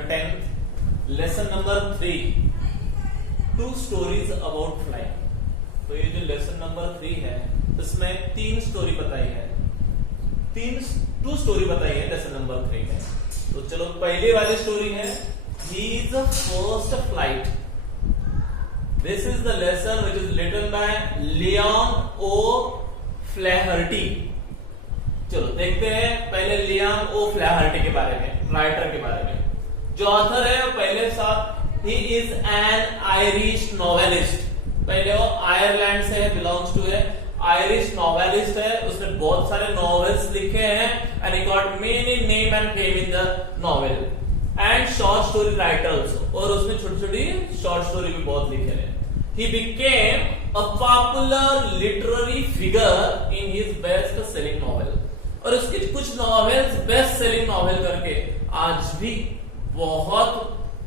Standard 10th, lesson number 3, 2 stories about flying. तो ये जो लेसन नंबर 3 है इसमें 3 स्टोरी बताई है, 2 स्टोरी बताई है लेसन नंबर 3 में। तो चलो पहली वाली स्टोरी है his first flight. This is the lesson which is written by Liam O'Flaherty. चलो देखते हैं पहले लियोन ओ फ्लैहर्टी के बारे में, राइटर के बारे में। जो ऑथर है वो पहले साथ he is an Irish novelist. पहले वो आयरलैंड से है, बिलोंग्स टू है, आयरिश नॉवेलिस्ट है। उसने बहुत सारे नॉवेल्स लिखे हैं and he got many name and fame in the novel and short story writer also. और उसने छोटी छोटी शॉर्ट स्टोरी भी बहुत लिखे हैं। He became a popular literary figure in his best selling novel। और उसके कुछ नॉवेल्स बेस्ट सेलिंग नॉवेल करके आज भी बहुत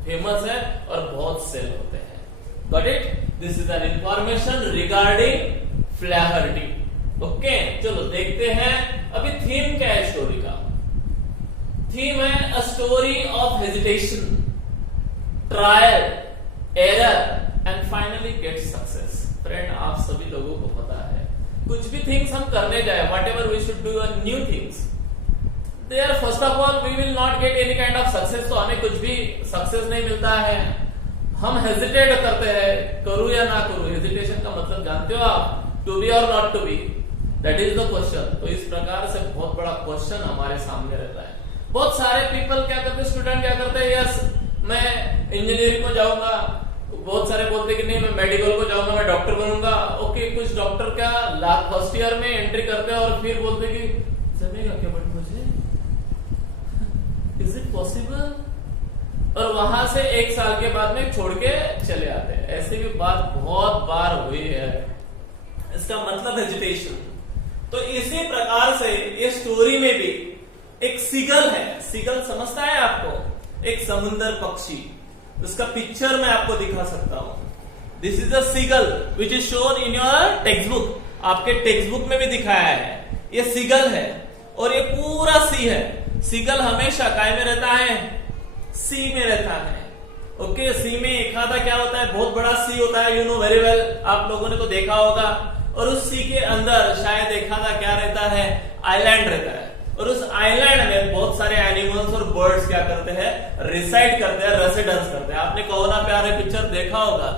फेमस है और बहुत सेल होते हैं। Got it? This is an information regarding Flaherty। Okay, चलो देखते हैं अभी थीम क्या है स्टोरी का। थीम है a story of hesitation, trial, error and finally get success. Friend, आप सभी लोगों को पता है कुछ भी थिंग्स हम करने जाए, whatever we should do new things, there first of all we will not get any kind of success. तो हमें कुछ भी सक्सेस नहीं मिलता है, हम हेजिटेट करते हैं, करूं या ना करूं। हेजिटेशन का मतलब जानते हो आप, टू बी और not to be, that is the question. तो इस प्रकार से बहुत बड़ा क्वेश्चन हमारे सामने रहता है। बहुत सारे पीपल क्या करते हैं, स्टूडेंट क्या करते हैं, यस मैं इंजीनियरिंग को जाऊंगा, बहुत सारे बोलते कि नहीं मैं मेडिकल को जाऊंगा, मैं डॉक्टर बनूंगा। ओके, कुछ डॉक्टर क्या फर्स्ट ईयर में एंट्री करते हैं और फिर बोलते कि जमेगा क्या बट मुझे, इज इट पॉसिबल, और वहां से 1 साल के बाद में छोड़ के चले आते हैं। ऐसी भी बात बहुत बार हुई है। इसका मतलब हेजिटेशन। तो इसी प्रकार से ये स्टोरी में भी एक सीगल है। सीगल समझता है आपको, एक समुद्र पक्षी। उसका पिक्चर मैं आपको दिखा सकता हूं। This is the seagull which is shown in your text book. आपके टेक्स्ट बुक में भी दिखाया है। ये सीगल है और ये पूरा सी है। सीगल हमेशा काय में रहता है, सी में रहता है। ओके, सी में एक आधा क्या होता है, बहुत बड़ा सी होता है, यू नो वेरी वेल, आप लोगों ने तो देखा होगा। और उस सी के अंदर शायद एक आधा क्या रहता है, आइलैंड रहता है। और उस आइलैंड में बहुत सारे एनिमल्स और बर्ड्स क्या करते हैं, रिसाइड करते हैं, रेसिडेंस करते हैं। आपने कहो ना प्यारे पिक्चर देखा होगा,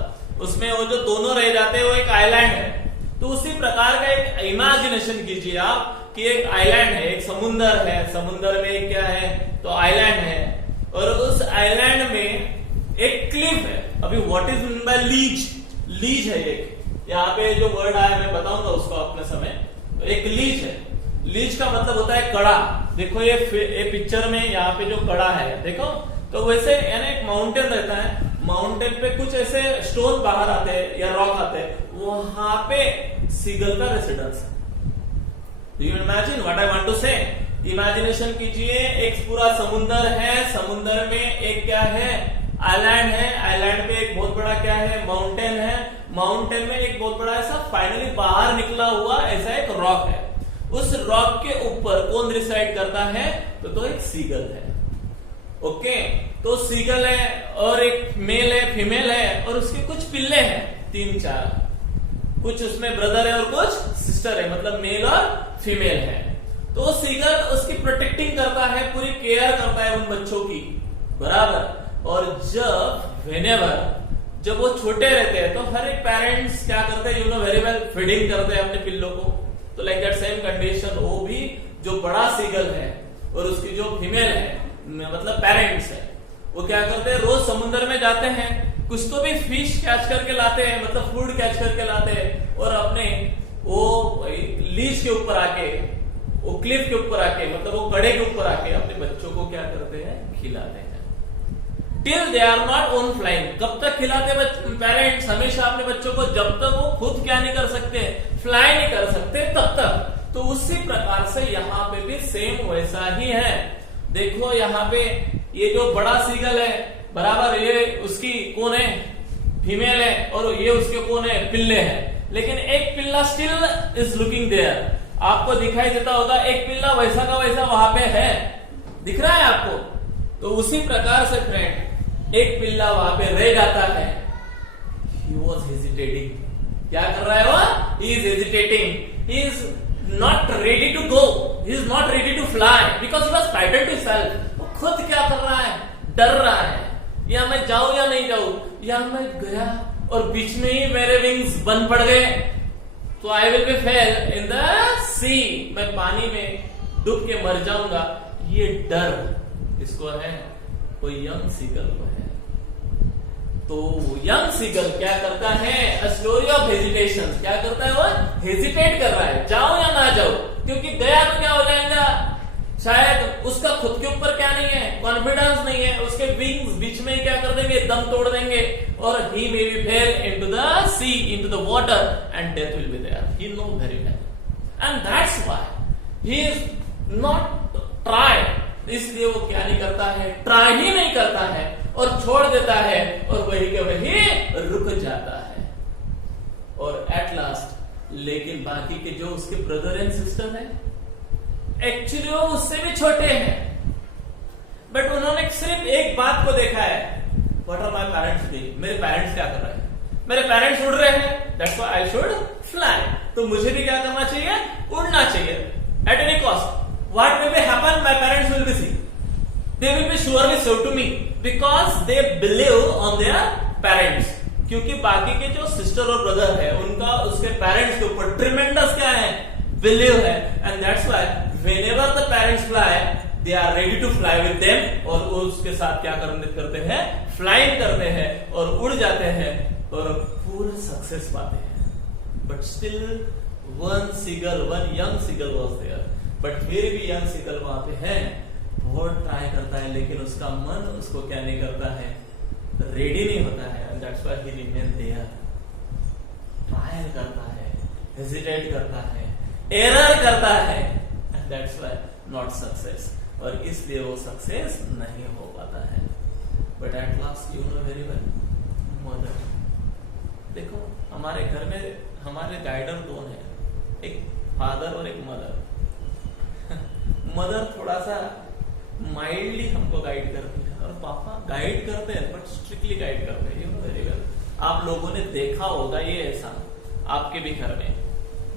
उसमें वो जो दोनों रह जाते हैं वो एक आइलैंड है। तो उसी प्रकार का एक इमेजिनेशन कीजिए आप कि एक आइलैंड है, एक समुंदर है, समुंदर में एक क्या है, तो आइलैंड है। और उस आइलैंड में एक क्लिफ है। अभी what is mean by lease, lease है एक, यहाँ पे जो वर्ड आया मैं बताऊंगा उसको अपने समय। तो एक लीज है। लीज का मतलब होता है कड़ा। देखो ये पिक्चर में यहाँ पे जो कड़ा है देखो, तो वैसे यानी एक माउंटेन रहता है, माउंटेन पे कुछ ऐसे स्टोन बाहर आते हैं या रॉक आते हैं, वहां पे सीगल का रेसिडेंस है। Do you imagine what I want to say? Imagination कीजिए, एक पूरा समुंदर है, समुंदर में एक क्या है, आइलैंड है, आइलैंड पे एक बहुत बड़ा क्या है, माउंटेन है, माउंटेन में एक बहुत बड़ा ऐसा फाइनली बाहर निकला हुआ ऐसा एक रॉक है। उस रॉक के ऊपर कौन रिसाइड करता है, तो एक सीगल है। ओके, तो सीगल है और एक मेल है, फीमेल है, और उसके कुछ पिल्ले हैं 3-4, कुछ उसमें ब्रदर है और कुछ सिस्टर है, मतलब मेल और फीमेल है। तो सीगल उसकी प्रोटेक्टिंग करता है, पूरी केयर करता है उन बच्चों की, बराबर। और जब वो छोटे रहते हैं तो हर एक पेरेंट्स क्या करते हैं, you know very well, feeding करते हैं अपने पिल्लों को। तो लाइक दैट सेम कंडीशन वो भी जो बड़ा सीगल है और उसकी जो फीमेल है, मतलब पेरेंट्स है, वो क्या करते हैं, रोज समुद्र में जाते हैं, कुछ तो भी फिश कैच करके लाते हैं, मतलब फूड कैच करके लाते हैं, और अपने वो लीज के ऊपर आके, वो क्लिफ के ऊपर आके, मतलब वो कड़े के ऊपर आके अपने बच्चों को क्या करते हैं, खिलाते हैं। Till they are not own flying. कब तक खिलाते पेरेंट्स हमेशा अपने बच्चों को, जब तक वो खुद क्या नहीं कर सकते, फ्लाई नहीं कर सकते, तब तक। तो उसी प्रकार से यहाँ पे भी सेम वैसा ही है। देखो यहाँ पे ये जो बड़ा सीगल है, बराबर, ये उसकी कौन है, फीमेल है, और ये उसके कौन है, पिल्ले हैं। लेकिन एक पिल्ला स्टिल इज लुकिंग देयर। आपको दिखाई देता होगा एक पिल्ला वैसा का वैसा वहां पे है, दिख रहा है आपको। तो उसी प्रकार से फ्रेंड एक पिल्ला वहां पे रह जाता है। ही वॉज हेजिटेटिंग, क्या कर रहा है वो? He is hesitating, he is not ready to go, he is not ready to fly because he was frightened to self. वो खुद क्या कर रहा है? डर रहा है, या मैं जाऊं या नहीं जाऊं, या मैं गया और बीच में ही मेरे विंग्स बंद पड़ गए तो I will be fall in the sea, मैं पानी में डूब के मर जाऊंगा। ये डर इसको है, वो यंग सीगल को है। तो यंग सीगल क्या करता है? अ स्टोरी ऑफ हेजिटेशन, क्या करता है वो? हेजिटेट कर रहा है, जाऊं या ना जाऊं, क्योंकि गया तो क्या हो जाएगा, शायद उसका खुद के ऊपर क्या नहीं है, कॉन्फिडेंस नहीं है, उसके विंग्स बीच में ही क्या कर देंगे, दम तोड़ देंगे और he may be fall into the sea, into the water and death will be there. He know very well and that's why he is not try. इसलिए वो क्या नहीं करता है? ट्राई ही नहीं करता है और छोड़ देता है और वही के वही रुक जाता है। और एट लास्ट, लेकिन बाकी के जो उसके ब्रदर एंड सिस्टर है, एक्चुअली वो उससे भी छोटे हैं, बट उन्होंने सिर्फ एक बात को देखा है, what are my parents doing, मेरे पेरेंट्स क्या कर रहे हैं, मेरे पेरेंट्स उड़ रहे हैं, that's why I should fly, तो मुझे भी क्या करना चाहिए? उड़ना चाहिए at any cost. What may be happen, my parents will be see, they will be surely so to me because they believe on their parents. क्योंकि बाकी के जो सिस्टर और ब्रदर है उनका उसके पेरेंट्स के ऊपर ट्रिमेंडस क्या है? बिलीव है। And that's why whenever the parents fly, they are ready to fly with them, और उसके साथ क्या करते हैं? फ्लाइंग करते हैं और उड़ जाते हैं और पूरा सक्सेस पाते हैं। But still one seagull, one young seagull was there, but फिर भी यंग सीगल वहां पे है, बहुत ट्राई करता है, लेकिन उसका मन उसको क्या नहीं करता है? रेडी नहीं होता है। And that's why he remain there, trial करता है, हेजिटेट करता है, एरर करता है, That's why not success, और इसलिए वो सक्सेस नहीं हो पाता है। But at last you know very well, mother। देखो हमारे घर में हमारे गाइडर कौन है? एक फादर और एक मदर। मदर थोड़ा सा माइल्डली हमको गाइड करती है और पापा गाइड करते हैं बट स्ट्रिक्टली गाइड करते हैं, यू नो वेरी वेल। आप लोगों ने देखा होगा ये ऐसा आपके भी घर में।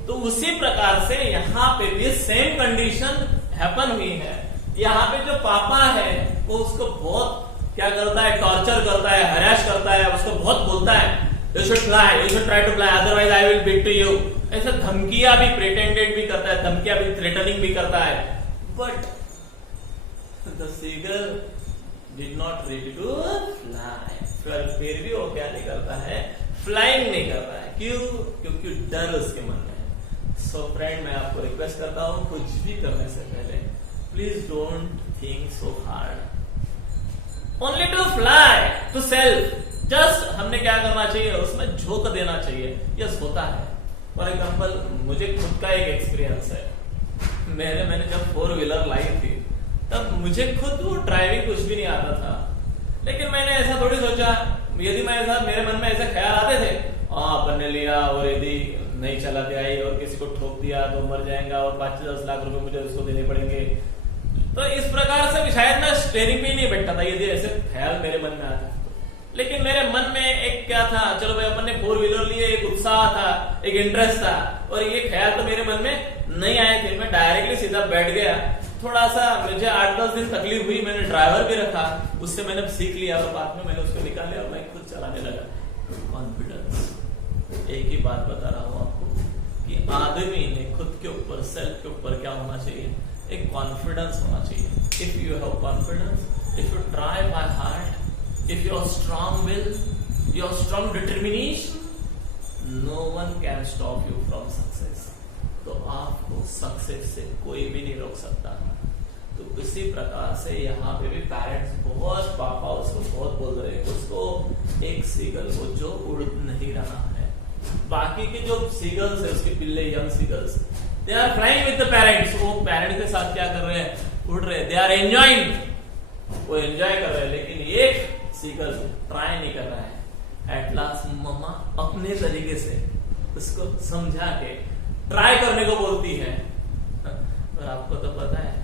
तो उसी प्रकार से यहाँ पे भी सेम कंडीशन हैपन हुई है। यहाँ पे जो पापा है वो उसको बहुत क्या करता है? टॉर्चर करता है, हरास करता है, उसको बहुत बोलता है you should fly, you should try to fly, otherwise I will beat to you. ऐसा धमकियां भी प्रिटेंडेड भी करता है, धमकियां भी थ्रेटनिंग भी करता है। But the seagull did not ready to fly. फिर भी वो क्या नहीं करता है? फ्लाइंग नहीं करता है। क्यों? क्योंकि डर उसके मन में। सो फ्रेंड, मैं आपको रिक्वेस्ट करता हूं, कुछ भी करने से पहले please don't think so hard, only to fly to self. Just हमने क्या करना चाहिए? उसमें झोंक देना चाहिए। यस, होता है। फॉर एग्जाम्पल, मुझे खुद का एक एक्सपीरियंस है। मैंने जब 4 व्हीलर लाई थी तब मुझे खुद वो ड्राइविंग कुछ भी नहीं आता था, लेकिन मैंने ऐसा थोड़ी सोचा, यदि मैं ऐसा मेरे मन में ऐसे ख्याल आते थे, अपन ने लिया और यदि नहीं चलाते आई और किसी को ठोक दिया तो मर जाएगा और 5-10 लाख रुपए मुझे उसको देने पड़ेंगे, तो इस प्रकार से शायद मैं स्टेयरिंग पे नहीं बैठता था यदि ऐसे ख्याल मेरे मन में आता। लेकिन मेरे मन में एक क्या था, चलो भाई अपन ने 4 व्हीलर लिए, एक उत्साह था, एक इंटरेस्ट था, और ये ख्याल तो मेरे मन में नहीं आए थे। मैं डायरेक्टली सीधा बैठ गया। थोड़ा सा मुझे 8-10 दिन तकलीफ हुई, मैंने ड्राइवर भी रखा, उससे मैंने सीख लिया और बाद में मैंने उसको निकाला और मैं खुद चलाने लगा। कॉन्फिडेंस। एक ही बात बता रहा हूं आपको कि आदमी ने खुद के ऊपर, सेल्फ के ऊपर क्या होना चाहिए? एक कॉन्फिडेंस होना चाहिए। If you have confidence, if you try by heart, if your strong will, your strong determination, no one can stop you from success. तो आपको सक्सेस से कोई भी नहीं रोक सकता। तो इसी प्रकार से यहाँ पे भी पेरेंट्स बहुत, पापा उसको बहुत बोल रहे हैं, उसको एक सीगल को जो उड़ नहीं रहा है, बाकी के जो सीगल्स है उसके पिल्ले, young seagulls, they are flying with the parents. वो पेरेंट्स के साथ क्या कर रहे हैं? उड़ रहे हैं। दे आर एंजॉयिंग, वो एंजॉय कर रहे हैं, लेकिन एक सीगल ट्राई नहीं कर रहा है। एट लास्ट मम्मा अपने तरीके से उसको समझा के ट्राई करने को बोलती है। और आपको तो पता है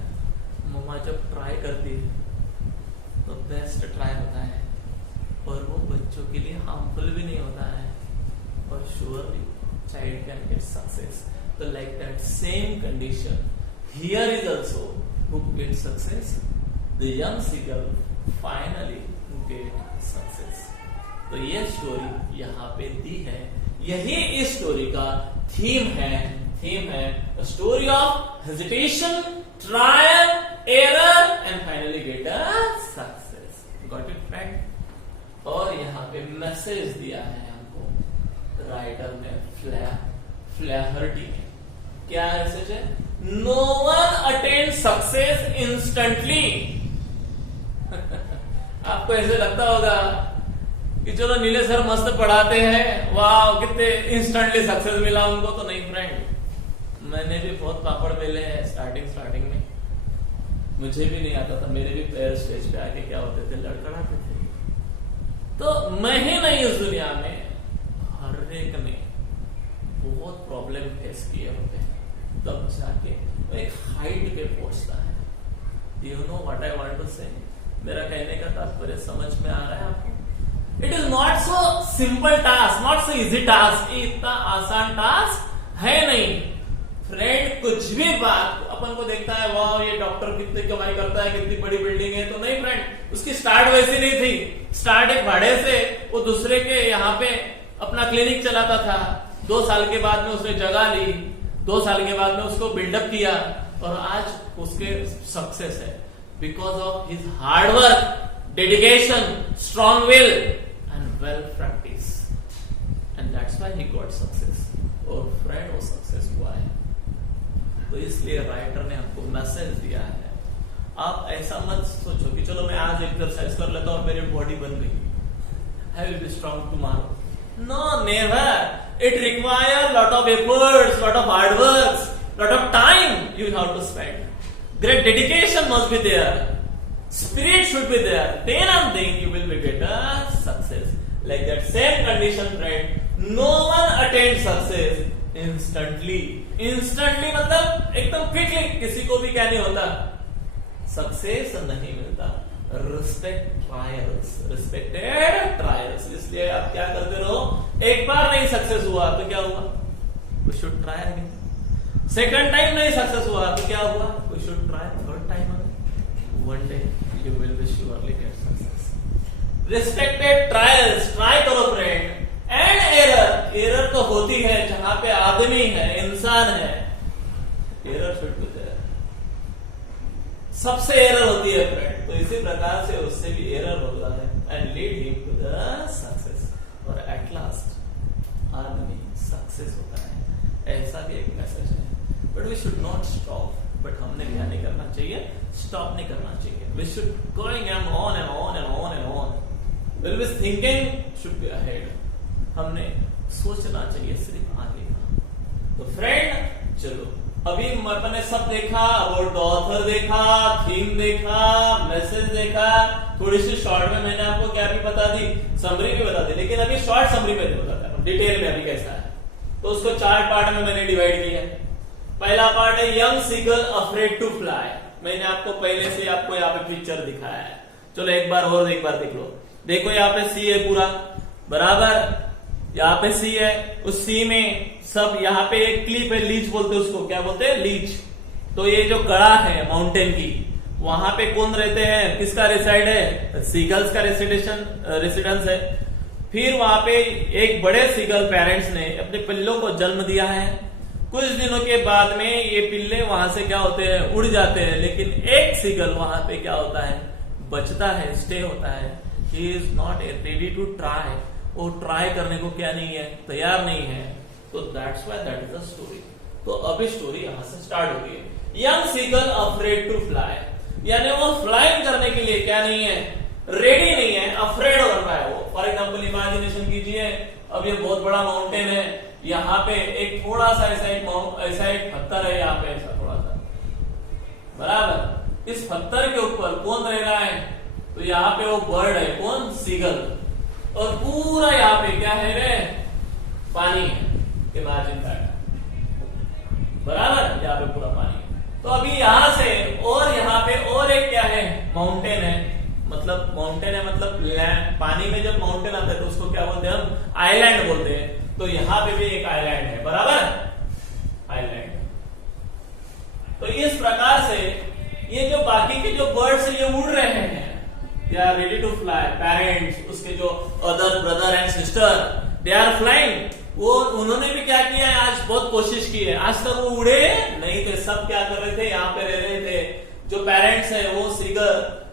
मम्मा जब ट्राई करती है बेस्ट ट्राई होता है और वो बच्चों के लिए हार्मफुल भी नहीं होता है और surely child can get success. So like that same condition here is also who get success, the young seagull finally get success. तो ये स्टोरी यहाँ पे दी है, यही इस स्टोरी का थीम है story of hesitation, trial, error and finally get a success. Got it friend? और यहाँ पे मैसेज दिया है हमको राइटर ने फ्लैहर्टी ने. क्या मैसेज है? No one attain success instantly. आपको ऐसे लगता होगा कि चलो नीले सर मस्त पढ़ाते हैं, वाह कितने इंस्टेंटली सक्सेस मिला उनको. तो नहीं फ्रेंड, मैंने भी बहुत पापड़ बेले हैं स्टार्टिंग में. मुझे भी नहीं आता था, मेरे भी पैर स्टेज पे आके क्या होते थे, लड़खड़ाते थे. तो मैं ही नहीं, इस दुनिया में हर एक ने बहुत प्रॉब्लम फेस किए होते हैं, तब जाके वो एक हाइट पे पहुंचता है. You know what I want to say? मेरा कहने का तात्पर्य समझ में आ रहा है आपको? It is not so simple task, not so easy task. इतना आसान टास्क है नहीं फ्रेंड. कुछ भी बात अपन को देखता है, वाह ये डॉक्टर कितनी कमाई करता है, कितनी बड़ी बिल्डिंग है. तो नहीं फ्रेंड, उसकी स्टार्ट वैसी नहीं थी. स्टार्ट एक भाड़े से वो दूसरे के यहाँ पे अपना क्लिनिक चलाता था. 2 साल के बाद में उसने जगह ली, 2 साल के बाद में उसको बिल्डअप किया और आज उसके सक्सेस है because of his hard work, dedication, strong will and well practice. And that's why he got success. और फ्रेंड वो सक्सेस हुआ है. तो इसलिए राइटर ने हमको मैसेज दिया है. आप ऐसा मत सोचो कि चलो मैं आज एक्सरसाइज कर लेता हूं और मेरी बॉडी बन गई, I will be strong tomorrow. No, never. It require lot of efforts, lot of hard works, lot of time you have to spend. Great dedication must be there. Spirit should be there. Then and then you will be get a success. Like that same condition, friend. No one attains success instantly. Instantly मतलब एकदम quickly. किसी को भी क्या नहीं होता, success नहीं मिलता. Respected trials. इसलिए आप क्या करते रहो, एक बार नहीं सक्सेस हुआ तो क्या हुआ, we should try again. Second time नहीं सक्सेस हुआ तो क्या हुआ, we should try third time again. One day you will be surely get success. Respected trials. Try करो फ्रेंड. एंड एरर तो होती है जहां पे आदमी है, इंसान है. Error should be there. सबसे एरर होती है फ्रेंड. तो इसी प्रकार से उससे भी एरर होता है and lead him to the success. और एट लास्ट आदमी सक्सेस होता है. ऐसा भी एक मैसेज है. But we should not stop. But हमने क्या नहीं करना चाहिए, स्टॉप नहीं करना चाहिए. We should going and on and on and on and on. Will be thinking should be ahead. हमने सोचना चाहिए सिर्फ आगे का. तो फ्रेंड चलो, अभी मैंने सब देखा, अबाउट द ऑथर देखा, थीम देखा, मैसेज देखा. थोड़ी सी शॉर्ट में मैंने आपको क्या भी बता दी, समरी भी बता दी. लेकिन अभी शॉर्ट समरी में नहीं बताता हूं, डिटेल में अभी कैसा है. तो उसको 4 पार्ट में मैंने डिवाइड किया. पहला पार्ट है young seagull afraid to fly. मैंने आपको पहले से आपको यहाँ पे पिक्चर दिखाया है. चलो एक बार और एक बार देख लो. देखो यहाँ पे सी है पूरा बराबर. यहाँ पे सी है. उस सी में सब यहाँ पे एक क्लिप है, लीच बोलते हैं उसको. क्या बोलते हैं, लीच. तो ये जो कड़ा है माउंटेन की, वहां पे कौन रहते हैं, किसका रेसाइड है, सीगल्स का रेसिडेंस है. फिर वहां पे एक बड़े सीगल पेरेंट्स ने अपने पिल्लों को जन्म दिया है. कुछ दिनों के बाद में ये पिल्ले वहां से क्या होते हैं, उड़ जाते हैं. लेकिन एक सीगल वहां पे क्या होता है, बचता है, स्टे होता है. He is not ready to try. वो ट्राई करने को क्या नहीं है, तैयार नहीं है. तो that's why that is the story. तो अभी स्टोरी यहां से स्टार्ट होगी. Young seagull afraid to fly. यानी वो फ्लाइंग करने के लिए क्या नहीं है, रेडी नहीं है, अफ्रेड हो रहा है वो. फॉर एग्जाम्पल इमेजिनेशन कीजिए, अब ये बहुत बड़ा माउंटेन है. यहाँ पे एक थोड़ा सा ऐसा एक पत्थर है, यहाँ पे ऐसा थोड़ा सा बराबर. इस पत्थर के ऊपर कौन रह रहा है, तो यहाँ पे वो बर्ड है, कौन, सीगल. और पूरा यहाँ पे क्या है रे, पानी है. इमेजिन दैट बराबर. यहाँ पे पूरा पानी. तो अभी यहां से और यहाँ पे और एक क्या है, माउंटेन है. मतलब माउंटेन है मतलब लैंड, पानी में जब माउंटेन आता है तो उसको क्या बोलते हैं हम, आइलैंड बोलते हैं। तो यहाँ पे भी एक आइलैंड है, बराबर, आइलैंड। तो इस प्रकार से ये जो बाकी के जो बर्ड्स ये उड़ रहे हैं, they are ready to fly. Parents, उसके जो other brother and sister, they are flying. वो उन्होंने भी क्या किया है, आज बहुत कोशिश की है। आज तक वो उड़े नहीं थे, सब क्या कर रहे थे, यहाँ पे रह रहे थे। जो पेरेंट्स है वो सीगर,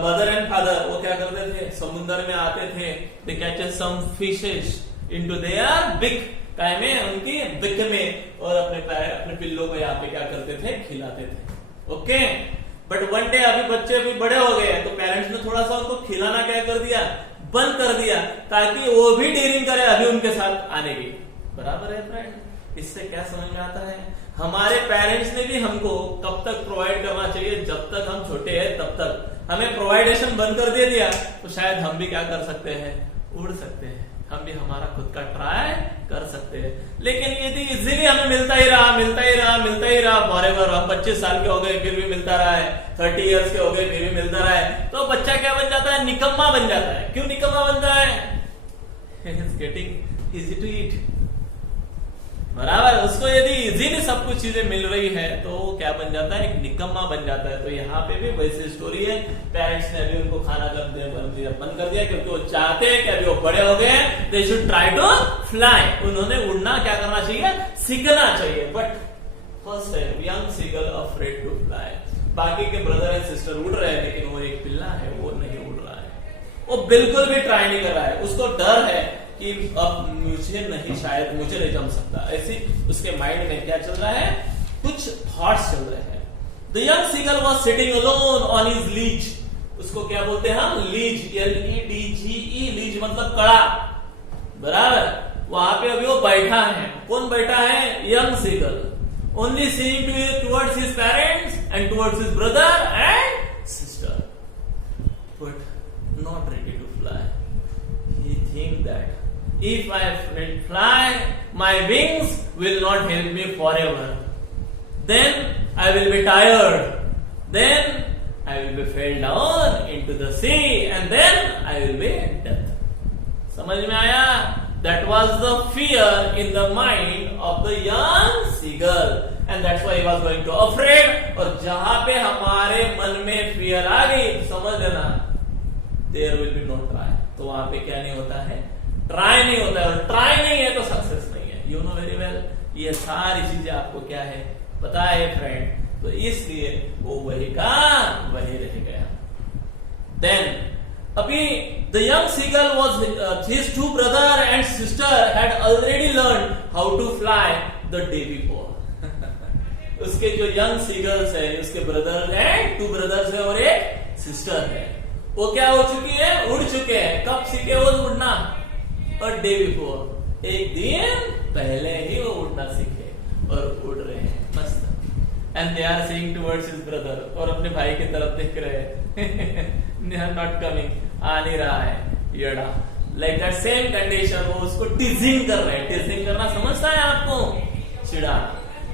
मदर एंड फादर, वो क्या करते थे, समुद्र में आते थे, they catches some fishes into their beak, काय में, उनकी बिक में, और अपने पिल्लों को यहाँ पे क्या करते थे, खिलाते थे। ओके, बट वन डे अभी बच्चे अभी बड़े हो गए, तो पेरेंट्स ने थोड़ा सा उनको खिलाना क्या कर दिया, बंद कर दिया, ताकि वो भी डेयरिंग करे अभी उनके साथ आने की। बराबर है फ्रेंड, इससे क्या समझ में आता है, हमारे पेरेंट्स ने भी हमको कब तक प्रोवाइड करना चाहिए, जब तक हम छोटे हैं तब तक। हमें प्रोवाइडेशन बंद कर दे दिया तो शायद हम भी क्या कर सकते हैं, उड़ सकते हैं, हम भी हमारा खुद का ट्राई कर सकते हैं। लेकिन यदि इजीली हमें मिलता ही रहा फॉरएवर, हम 25 साल के हो गए फिर भी मिलता रहा है, 30 इयर्स के हो गए फिर भी मिलता रहा है, तो बच्चा क्या बन जाता है, निकम्मा बन जाता है। क्यों निकम्मा बनता है, it's getting easy to eat. बराबर, उसको यदि इजीली सब कुछ चीजें मिल रही है तो वो क्या बन जाता है, एक निकम्मा बन जाता है। तो यहाँ पे भी वैसी स्टोरी है, पेरेंट्स ने अभी उनको खाना बंद कर दिया, क्योंकि वो चाहते हैं कि अभी वो बड़े हो गए, they should try to fly, उन्होंने उड़ना क्या करना चाहिए, सीखना चाहिए। बट फर्स्ट है young seagull afraid to fly. बाकी के ब्रदर एंड सिस्टर उड़ रहे हैं, लेकिन वो एक पिल्ला है वो नहीं उड़ रहा है, वो बिल्कुल भी ट्राई नहीं कर रहा है। उसको डर है कि अब मुझे नहीं जम सकता, ऐसी उसके माइंड में क्या चल रहा है, कुछ थॉट्स चल रहे हैं। The young seagull was sitting alone on his ledge, उसको क्या बोलते हैं हम, लीज, LEDGE, लीज मतलब कड़ा। बराबर, वहां पे अभी वो बैठा है, कौन बैठा है, young seagull, only seeing towards his parents and towards his brother and sister, but not ready to fly. He think that if I fly, my wings will not help me forever. Then I will be tired. Then I will be fell down into the sea, and then I will be dead. समझ में आया? That was the fear in the mind of the young seagull, and that's why he was going to afraid. और जहां पे हमारे मन में fear आ गई, समझ लेना, there will be no try. तो वहां पे क्या नहीं होता है, ट्राई नहीं होता है, और ट्राई नहीं है तो सक्सेस नहीं है। यू नो वेरी वेल, ये सारी चीजें आपको क्या है, पता है फ्रेंड। तो इसलिए वो वही का वही रह गया। देन अभी the young seagull was his two brother and sister had already learn how to fly the day before. उसके जो यंग सीगल्स है, उसके ब्रदर है, 2 ब्रदर्स है और एक सिस्टर है, वो क्या हो चुकी है, उड़ चुके हैं। कब सीखे वो उड़ना, और डे बिफोर, एक दिन पहले ही वो उड़ना सीखे और उड़ रहे हैं मस्त। And they are seeing towards his brother, और अपने भाई की तरफ देख रहे हैं, नॉट कमिंग, आ नहीं रहा है येड़ा। लाइक दैट सेम कंडीशन, वो उसको टीजिंग कर रहे हैं। टीजिंग करना समझता है आपको, चिढ़ा।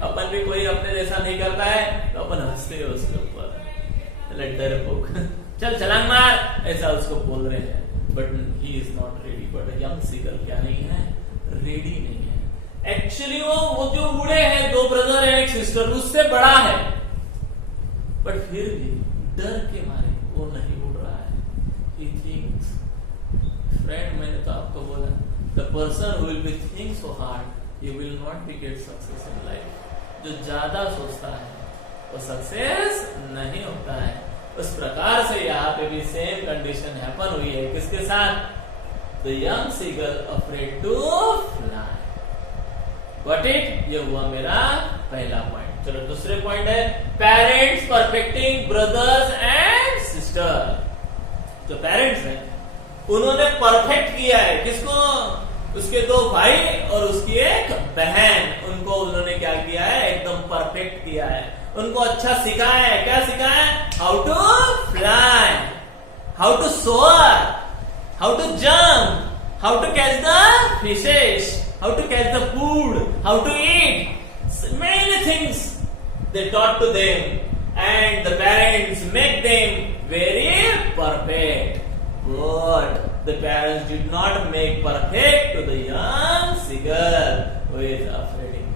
अपन भी कोई अपने जैसा नहीं करता है तो अपन हंसते हैं उसके ऊपर, डरपोक, चल छलांग मार, ऐसा उसको बोल रहे हैं। But he is not ready. But young seagull क्या नहीं है, रेडी नहीं है। एक्चुअली वो जो उड़े हैं, 2 ब्रदर है, एक सिस्टर, उससे बड़ा है, बट फिर भी डर के मारे वो नहीं उड़ रहा है। He thinks, फ्रेंड, मैंने तो आपको बोला, the person who will be think so hard, he will not be get success in life. जो ज्यादा सोचता है वो सक्सेस नहीं होता है। उस प्रकार से यहाँ पे भी सेम कंडीशन हैपन हुई है, किसके साथ, the young seagull afraid to fly. Got it? ये हुआ मेरा पहला पॉइंट। चलो दूसरे पॉइंट है, parents perfecting brothers and sister. जो पेरेंट्स हैं उन्होंने परफेक्ट किया है, किसको, उसके 2 भाई और उसकी एक बहन, उनको उन्होंने क्या किया है, एकदम परफेक्ट किया है, उनको अच्छा सिखाया है। क्या सिखाया है, how to fly, how to soar, how to jump, how to catch the fishes, how to catch the food, how to eat, many things they taught to them, and the parents make them very perfect. But the parents did not make perfect to the young seagull who is afraid.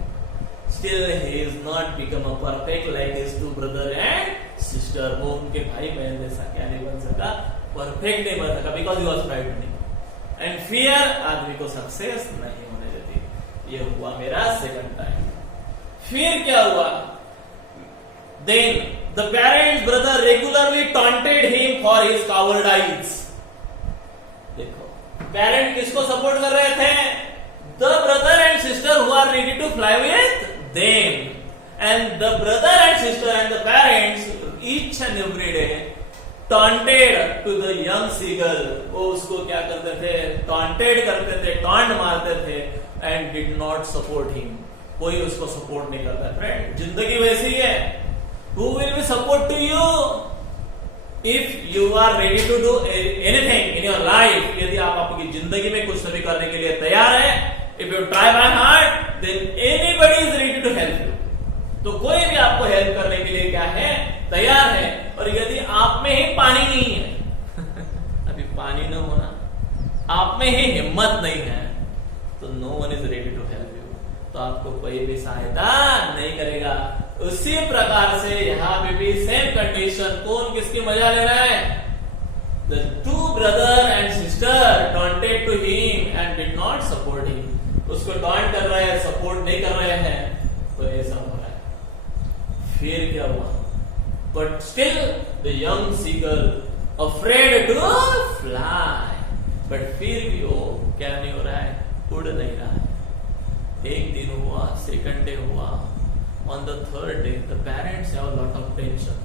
Still he is not become a perfect like his two brother and sister. वो उनके भाई बहन जैसा क्या नहीं बन सका, perfect नहीं बन सका, because he was frightening. And fear आदमी को सक्सेस नहीं होने देती. ये हुआ मेरा सेकंड टाइम. फिर क्या हुआ? Then the parents brother regularly taunted him for his cowardice. देखो, पेरेंट किसको सपोर्ट कर रहे थे? The brother and sister who are ready to fly with them, and the brother and sister and the parents each and every day taunted to the young seagull. वो उसको क्या करते थे? taunted करते थे, taunt मारते थे, and did not support him. कोई उसको सपोर्ट नहीं करता. फ्रेंड, जिंदगी वैसी है. Who will be support to you? If you are ready to do anything in your life, यदि आप आपकी जिंदगी में कुछ भी करने के लिए तैयार है, if you try by heart, then anybody is ready to help you. तो कोई भी आपको हेल्प करने के लिए क्या है? तैयार है. और यदि आप में ही पानी नहीं है अभी पानी न होना, आप में ही हिम्मत नहीं है, तो no one is ready to help you. तो आपको कोई भी सहायता नहीं करेगा. उसी प्रकार से यहाँ पे भी सेम कंडीशन. कौन किसकी मजा ले रहा है? The two brother and sister taunted to him and did not support him. उसको taunt कर रहे हैं, सपोर्ट नहीं कर रहे हैं, तो ऐसा हो रहा है. फिर क्या हुआ? But still the young seagull afraid to fly. But फिर भी वो क्या नहीं हो रहा है? उड़ नहीं रहा है. एक दिन हुआ, सेकंड डे हुआ. On the third day, the parents have a lot of tension.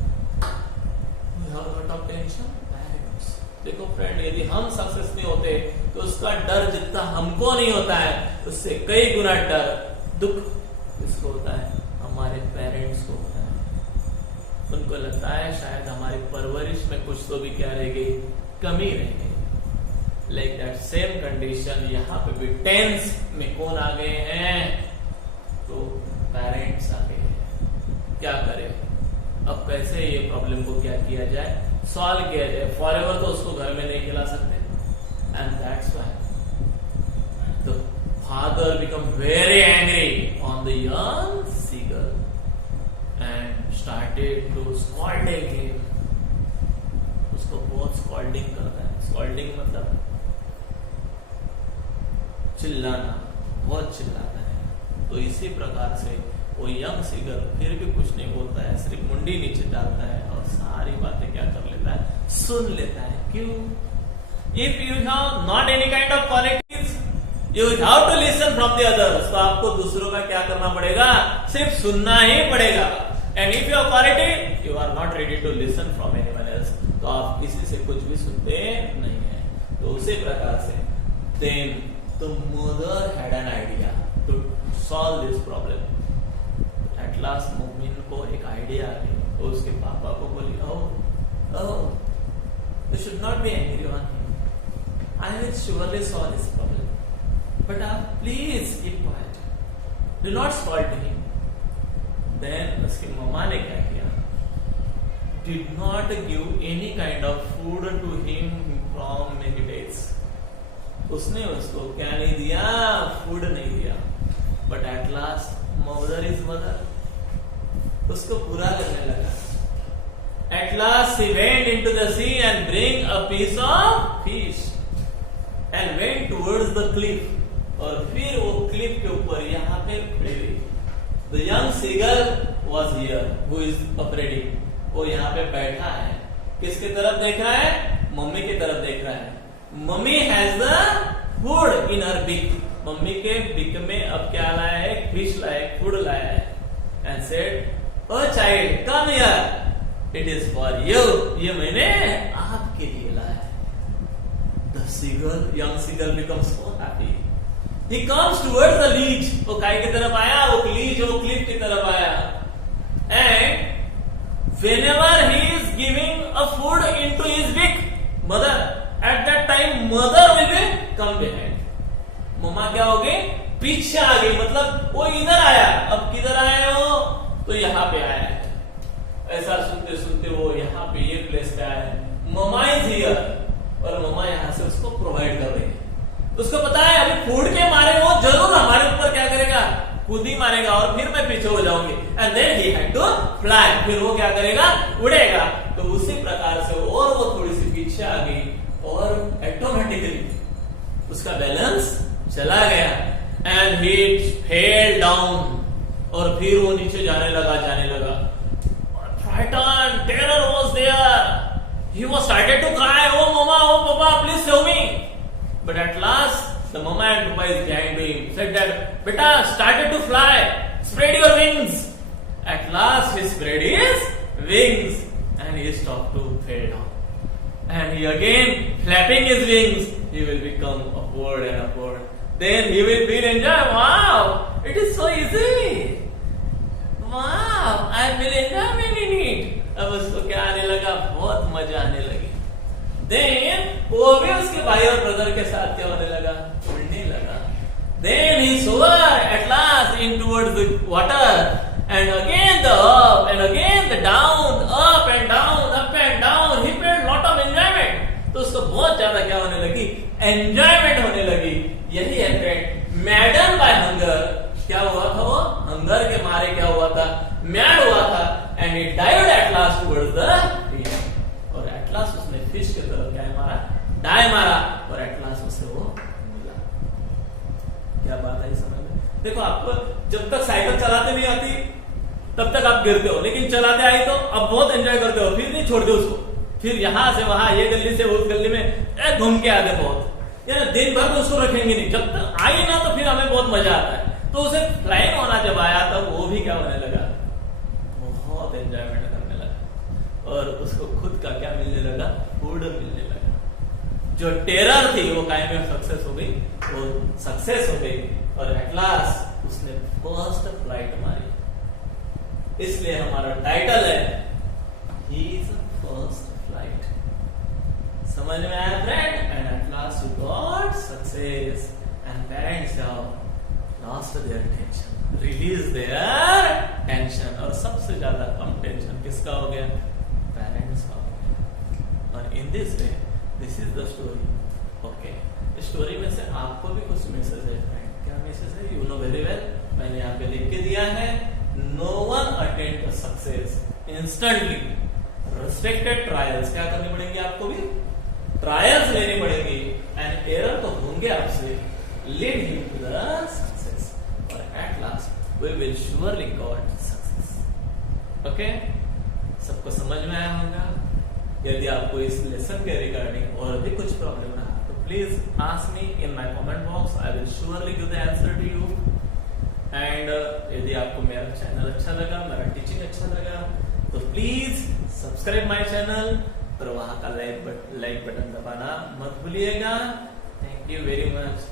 We have a lot of tension. Parents. देखो फ्रेंड, यदि हम सक्सेस नहीं होते तो उसका डर जितना हमको नहीं होता है, उससे कई गुना डर, दुख किसको होता है? हमारे पेरेंट्स को होता है. उनको लगता है शायद हमारी परवरिश में कुछ तो भी क्या रह गई, कमी रह गई. लाइक दैट सेम कंडीशन यहाँ पे भी टेंस में कौन आ गए हैं? तो पेरेंट्स आ गए हैं. क्या करें अब? कैसे ये प्रॉब्लम को क्या किया जाए, सॉल्व किया जाए? फॉरएवर तो उसको घर में नहीं खिला सकते. And that's why the father become very angry on the young seagull and started to scolding him. उसको बहुत स्कॉल्डिंग करता है. स्कॉल्डिंग मतलब चिल्लाना, बहुत चिल्लाता है. तो इसी प्रकार से वो यंग सीगल फिर भी कुछ नहीं बोलता है, सिर्फ मुंडी नीचे डालता है और सारी बातें क्या कर लेता है? सुन लेता है. क्यों? If you have not any kind of qualities, you have to listen from the others. तो आपको दूसरों का क्या करना पड़ेगा? सिर्फ सुनना ही पड़ेगा. And if you have quality, you are not ready to listen from anyone else. तो आप किसी से कुछ भी सुनते नहीं है. तो उसी प्रकार से then the mother had an idea to solve this problem. At last मोमिन को एक आइडिया आ गई. वो उसके पापा को बोली, oh, you should not be angry on him. I will surely solve this problem. But please keep quiet. Do not scold him. Then उसकी मम्मा ने क्या किया? Did not give any kind of food to him from many days. उसने उसको क्या नहीं दिया? Food नहीं दिया. But at last mother is mother, उसको पूरा करने लगा. At last he went into the sea and bring a piece of fish and went towards the cliff. और फिर वो क्लिफ के ऊपर यहाँ पे खड़ी हुई. The young seagull was here who is afraid. वो यहाँ पे बैठा है. किसकी तरफ देख रहा है? मम्मी की तरफ देख रहा है. Mummy has the food in her big. Mummy के बिक में अब क्या लाया है? फिश लाया है, फूड लाया है. And said, oh child come here, it is for you. ये मैंने आपके लिए लाया है. The seagull, young seagull becomes so happy. He comes towards the ledge. वो काय की तरफ आया? वो लीच, वो क्लिफ की तरफ आया. And whenever he is giving a food into his big mother, at that time mother will be come behind. मम्मा क्या हो गई? पीछे आ गई. मतलब वो इधर आया. अब किधर आया हो? तो यहाँ पे आया है. ऐसा सुनते सुनते वो यहाँ पे ये प्लेस पे आया है. ममा इज हियर, और ममा यहां से उसको प्रोवाइड कर रही है। उसको पता है अभी फूड के मारे वो जरूर हमारे ऊपर क्या करेगा, कूद ही मारेगा और फिर मैं पीछे हो जाऊंगी। And then he had to fly, फिर वो क्या करेगा, उड़ेगा। तो उसी प्रकार से और वो थोड़ी सी पीछे आ गई और ऑटोमेटिकली उसका बैलेंस चला गया एंड ही फेल डाउन, और फिर वो नीचे जाने लगा। Frighten, terror was there, he was started to cry, oh mama, oh papa, please save me. But at last the mama and papa is behind him, said that beta started to fly, spread your wings. At last he spread his wings and he stopped to fall down, and he again flapping his wings, he will become upward and upward. Then he will feel enjoy. Wow, it is so easy. Wow, I will enjoy in it. अब उसको क्या आने लगा, बहुत मजा आने लगी। Then वो भी उसके भाई और ब्रदर के साथ क्या होने लगा, उड़ने लगा। Then he soared at last in towards the water, and again the up and again the down, up and down. He felt lot of enjoyment. तो उसको बहुत ज्यादा क्या होने लगी, एंजॉयमेंट होने लगी। यही है फ्रेंड, मैडन बाय हंगर। क्या हुआ था, वो हंगर के मारे क्या हुआ था, मैड हुआ था, and it died at last towards the fish, और एट लास्ट उसने फिश की तरफ क्या मारा, डाई मारा, और एट लास्ट उसे वो मिला। क्या बात है समझ में? देखो, आपको जब तक साइकिल चलाते नहीं आती तब तक आप गिरते हो, लेकिन चलाते आई तो अब बहुत एंजॉय करते हो, फिर नहीं छोड़ते उसको, फिर यहां से वहां, ये गली से उस गली में घूम के आते बहुत, यानी दिन भर तो उसको रखेंगे नहीं, जब तक आई ना तो फिर हमें बहुत मजा आता है। तो उसे फ्लाइंग होना जब आया तब वो भी क्या होने लगा, बहुत एंजॉयमेंट करने लगा, और उसको खुद का क्या मिलने लगा, फूड मिलने लगा। जो टेरर थी वो काइंड में सक्सेस हो गई, वो सक्सेस हो गई, और एट लास्ट उसने फर्स्ट फ्लाइट मारी। इसलिए हमारा टाइटल है ही इज फर्स्ट फ्लाइट। समझ में आया friend? And at last you got success, and parents have lost their tension, release their tension, और सबसे ज्यादा कम टेंशन किसका हो गया, पेरेंट्स का हो गया। और in this way this is the story. Okay, इस स्टोरी में से आपको भी कुछ मैसेज है फ्रेंड। क्या मैसेज है, यू नो वेरी वेल, मैंने यहाँ पे लिख के दिया है, no one attend the success instantly, respected trials. क्या करनी पड़ेंगी आपको भी, ट्रायल्स लेनी पड़ेगी, एंड एरर तो होंगे आपसे, lead him to the success, और at last we will surely got success. Okay, सबको समझ में आया होगा? यदि आपको इस लेसन के रिगार्डिंग और भी कुछ प्रॉब्लम रहा तो please ask me in my comment box, I will surely give the answer to you. And यदि आपको मेरा चैनल अच्छा लगा, मेरा टीचिंग अच्छा लगा, तो प्लीज सब्सक्राइब माय चैनल, और वहां का लाइक बटन दबाना मत भूलिएगा। Thank you very much.